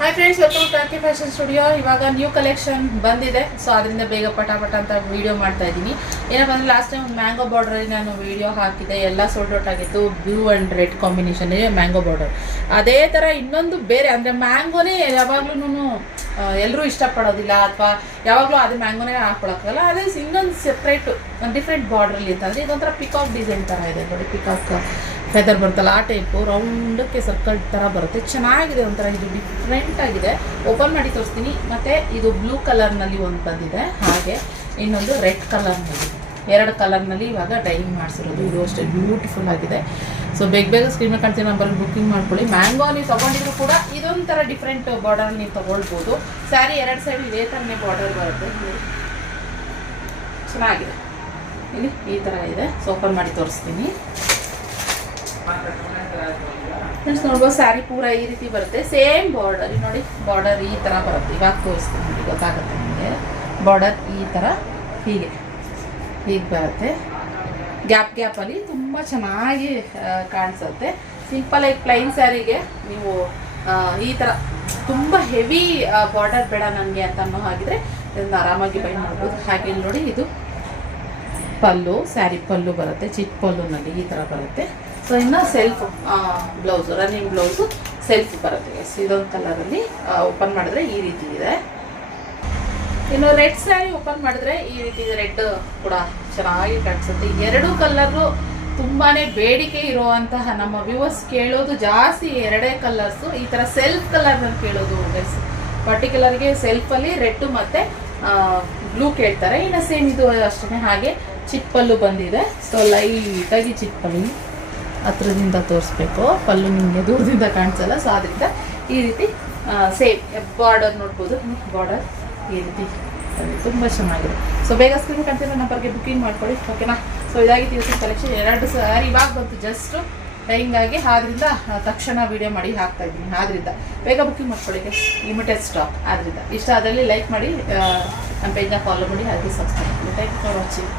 Hi friends, welcome to RK fashion studio. ಇವಾಗ new collection ಬಂದಿದೆ, so ಅದರಿಂದ ಬೇಗ ಪಟಾಪಟ ಅಂತ ವಿಡಿಯೋ ಮಾಡ್ತಾ ಇದ್ದೀನಿ. ಏನಪ್ಪ ಅಂದರೆ ಲಾಸ್ಟ್ ಟೈಮ್ ಮ್ಯಾಂಗೋ ಬಾರ್ಡ್ರಲ್ಲಿ ನಾನು ವಿಡಿಯೋ ಹಾಕಿದ್ದೆ, ಎಲ್ಲ ಸೋಲ್ಡ್ ಔಟ್ ಆಗಿತ್ತು. Blue and red combination mango border. ಅದೇ ಥರ ಇನ್ನೊಂದು ಬೇರೆ ಅಂದರೆ ಮ್ಯಾಂಗೋನೇ ಯಾವಾಗ್ಲೂ ಎಲ್ಲರೂ ಇಷ್ಟಪಡೋದಿಲ್ಲ, ಅಥವಾ ಯಾವಾಗಲೂ ಅದೇ ಮ್ಯಾಂಗೋನೇ ಹಾಕ್ಕೊಳಕ್ಕಲ್ಲ. ಅದೇ ಇನ್ನೊಂದು ಸೆಪ್ರೇಟು ಡಿಫ್ರೆಂಟ್ ಬಾರ್ಡ್ರಲ್ಲಿ ಅಂತಂದರೆ ಇದೊಂಥರ ಪಿಕಾಕ್ ಡಿಸೈನ್ ಥರ ಇದೆ ನೋಡಿ. ಪಿಕಾಕ್ ಫೆದರ್ ಬರುತ್ತಲ್ಲ ಆ ಟೈಪು, ರೌಂಡಕ್ಕೆ ಸರ್ಕಲ್ ಥರ ಬರುತ್ತೆ. ಚೆನ್ನಾಗಿದೆ, ಒಂಥರ ಇದು ಡಿಫ್ರೆಂಟ್ ಆಗಿದೆ. ಓಪನ್ ಮಾಡಿ ತೋರಿಸ್ತೀನಿ. ಮತ್ತು ಇದು ಬ್ಲೂ ಕಲರ್ನಲ್ಲಿ ಒಂದು ಬಂದಿದೆ, ಹಾಗೆ ಇನ್ನೊಂದು ರೆಡ್ ಕಲರ್ನಲ್ಲಿ, ಎರಡು ಕಲರ್ನಲ್ಲಿ ಇವಾಗ ಡೈಯಿಂಗ್ ಮಾಡಿಸಿರೋದು. ಇದು ಅಷ್ಟೇ ಬ್ಯೂಟಿಫುಲ್ ಆಗಿದೆ. ಸೊ ಬೇಗ ಸ್ಕ್ರೀನ್ ಕಾಣ್ತೀನಿ, ನಂಬರ್ಗೆ ಬುಕ್ಕಿಂಗ್ ಮಾಡ್ಕೊಳ್ಳಿ. ಮ್ಯಾಂಗೋ ನೀವು ತೊಗೊಂಡಿದ್ರು ಕೂಡ ಇದೊಂಥರ ಡಿಫ್ರೆಂಟ್ ಬಾರ್ಡರ್ ನೀವು ತೊಗೊಳ್ಬೋದು. ಸ್ಯಾರಿ ಎರಡು ಸೈಡ್ ಇದೇ ಥರನೇ ಬಾರ್ಡರ್ ಬರುತ್ತೆ. ಚೆನ್ನಾಗಿದೆ, ಇಲ್ಲಿ ಈ ಥರ ಇದೆ. ಸೊ ಓಪನ್ ಮಾಡಿ ತೋರಿಸ್ತೀನಿ. ಫ್ರೆಂಡ್ಸ್ ನೋಡ್ಬೋದು, ಸ್ಯಾರಿ ಪೂರ ಈ ರೀತಿ ಬರುತ್ತೆ. ಸೇಮ್ ಬಾರ್ಡರ್ ನೋಡಿ, ಬಾರ್ಡರ್ ಈ ಥರ ಬರುತ್ತೆ. ಇವಾಗ ತೋರಿಸ್ತೀನಿ ನೋಡಿ, ಗೊತ್ತಾಗುತ್ತೆ ನಿಮಗೆ. ಬಾರ್ಡರ್ ಈ ಥರ ಹೀಗೆ ಬರುತ್ತೆ. ಗ್ಯಾಪಲ್ಲಿ ತುಂಬ ಚೆನ್ನಾಗಿ ಕಾಣಿಸುತ್ತೆ. ಸಿಂಪಲಾಗಿ ಪ್ಲೈನ್ ಸ್ಯಾರಿಗೆ ನೀವು ಈ ಥರ ತುಂಬ ಹೆವಿ ಬಾರ್ಡರ್ ಬೇಡ ನನಗೆ ಅಂತ ಅನ್ನೋ ಹಾಗಿದ್ರೆ ಇದನ್ನು ಆರಾಮಾಗಿ ಬೈ ಮಾಡ್ಬೋದು. ಹಾಗೆ ನೋಡಿ, ಇದು ಪಲ್ಲು, ಸ್ಯಾರಿ ಪಲ್ಲು ಬರುತ್ತೆ, ಚಿಕ್ಕ ಪಲ್ಲುನಲ್ಲಿ ಈ ಥರ ಬರುತ್ತೆ. ಸೊ ಇನ್ನು self blouse, running blouse self ಬರುತ್ತೆ. ಇದೊಂದು ಕಲರಲ್ಲಿ ಓಪನ್ ಮಾಡಿದ್ರೆ ಈ ರೀತಿ ಇದೆ. ಇನ್ನು ರೆಡ್ ಸ್ಯಾರಿ ಓಪನ್ ಮಾಡಿದ್ರೆ ಈ ರೀತಿ ರೆಡ್ ಕೂಡ ಚೆನ್ನಾಗಿ ಕಾಣಿಸುತ್ತೆ. ಎರಡು ಕಲರು ತುಂಬಾ ಬೇಡಿಕೆ ಇರುವಂತಹ, ನಮ್ಮ ವ್ಯೂವರ್ಸ್ ಕೇಳೋದು ಜಾಸ್ತಿ ಎರಡೇ ಕಲರ್ಸು. ಈ ಥರ ಸೆಲ್ಫ್ ಕಲರ್ನಲ್ಲಿ ಕೇಳೋದು ಗೈಸ್. ಪರ್ಟಿಕ್ಯುಲರ್ಗೆ ಸೆಲ್ಫಲ್ಲಿ ರೆಡ್ ಮತ್ತು ಬ್ಲೂ ಕೇಳ್ತಾರೆ. ಇನ್ನು ಸೇಮ್ ಇದು ಅಷ್ಟೇ. ಹಾಗೆ ಚಿಪ್ಪಲ್ಲು ಬಂದಿದೆ. ಸೊ ಲೈಟಾಗಿ ಚಿಪ್ಪಲ್ಲಿ ಹತ್ರದಿಂದ ತೋರಿಸ್ಬೇಕು, ಪಲ್ಲು ನಿಮಗೆ ದೂರದಿಂದ ಕಾಣಿಸಲ್ಲ. ಸೊ ಅದರಿಂದ ಈ ರೀತಿ ಸೇಮ್ ಬಾರ್ಡರ್ ನೋಡ್ಬೋದು. ಬಾರ್ಡರ್ ಈ ರೀತಿ ತುಂಬ ಚೆನ್ನಾಗಿದೆ. ಸೊ ಬೇಗ ಸ್ಕ್ರೀನ್ ಕಾಣ್ತಿರೋ ನಂಬರ್ಗೆ ಬುಕ್ಕಿಂಗ್ ಮಾಡ್ಕೊಳ್ಳಿ, ಓಕೆನಾ. ಸೊ ಇದಾಗಿ ಇವತ್ತಿನ ಕಲೆಕ್ಷನ್. ಎರಡು ಸ್ಯಾರಿ ಇವಾಗ ಬಂತು ಜಸ್ಟ್ ಹಿಂಗಾಗಿ, ಆದ್ರಿಂದ ತಕ್ಷಣ ವಿಡಿಯೋ ಮಾಡಿ ಹಾಕ್ತಾ ಇದ್ದೀನಿ. ಆದ್ರಿಂದ ಬೇಗ ಬುಕ್ಕಿಂಗ್ ಮಾಡ್ಕೊಳ್ಳಿ, ಲಿಮಿಟೆಡ್ ಸ್ಟಾಕ್. ಆದ್ರಿಂದ ಇಷ್ಟ ಅದರಲ್ಲಿ ಲೈಕ್ ಮಾಡಿ, ನಮ್ಮ ಪೇಜ್ನ ಫಾಲೋ ಮಾಡಿ, ಹಾಗೆ ಸಬ್ಸ್ಕ್ರೈಬ್ ಮಾಡಿ. Thank you for watching.